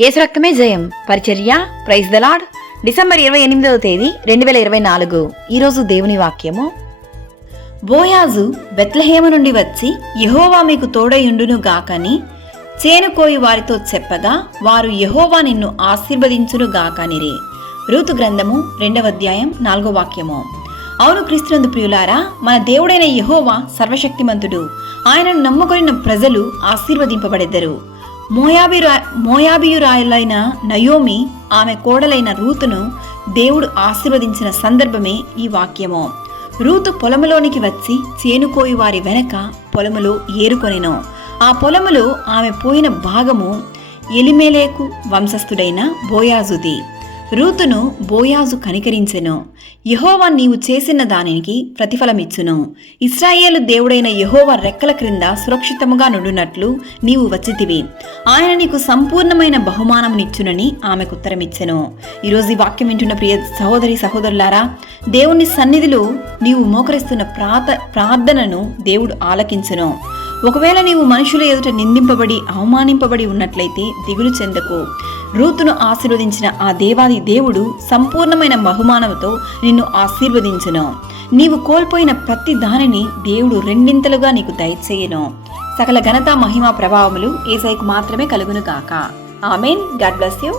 యేసు రక్తమే జయం. పరిచర్య ప్రైజ్ ద లార్డ్. డిసెంబర్ 28వ తేదీ 2024. ఈరోజు దేవుని వాక్యము. బోయాజు బెత్లెహేము నుండి వచ్చి యెహోవా మీకు తోడయుండును గాకని చేనుకోయి వారితో చెప్పగా వారు యెహోవా నిన్ను ఆశీర్వదించును గాకనిరే. రూతు గ్రంథము 2వ అధ్యాయం 4వ వాక్యము. అవును క్రీస్తునందు ప్రియులారా, మన దేవుడైన యెహోవా సర్వశక్తిమంతుడు. ఆయనను నమ్ముకొనిన ప్రజలు ఆశీర్వదింపబడెదరు. మోయాబీయురాయలైన నయోమి ఆమె కోడలైన రూతును దేవుడు ఆశీర్వదించిన సందర్భమే ఈ వాక్యము. రూతు పొలములోనికి వచ్చి చేనుకోయి వారి వెనక పొలములో ఏరుకొనెను. ఆ పొలములో ఆమె పోయిన భాగము ఎలిమెలేకు వంశస్థుడైన బోయాజుది. రూతును బోయాజు కనికరించెను. యెహోవా నీవు చేసిన దానికి ప్రతిఫలమిచ్చును. ఇశ్రాయేలు దేవుడైన యెహోవా రెక్కల క్రింద సురక్షితముగా నుండునట్లు నీవు వచ్చితివి. ఆయన నీకు సంపూర్ణమైన బహుమానమునిచ్చునని ఆమెకు ఉత్తరమిచ్చెను. ఈరోజు ఈ వాక్యం వింటున్న ప్రియ సహోదరి సహోదరులారా, దేవుని సన్నిధిలో నీవు మోకరిస్తున్న ప్రార్థనను దేవుడు ఆలకించును. ఒకవేళ నీవు మనుషుల ఎదుట నిందింపబడి అవమానింపబడి ఉన్నట్లయితే దిగులు చెందకు. రూతును ఆశీర్వదించిన ఆ దేవాది దేవుడు సంపూర్ణమైన బహుమానంతో నిన్ను ఆశీర్వదించును. నీవు కోల్పోయిన ప్రతి దానిని దేవుడు రెండింతలుగా నీకు దయచేయును. సకల ఘనత మహిమ ప్రభావములు యేసయ్యకు మాత్రమే కలుగును గాక. ఆమేన్. God bless you.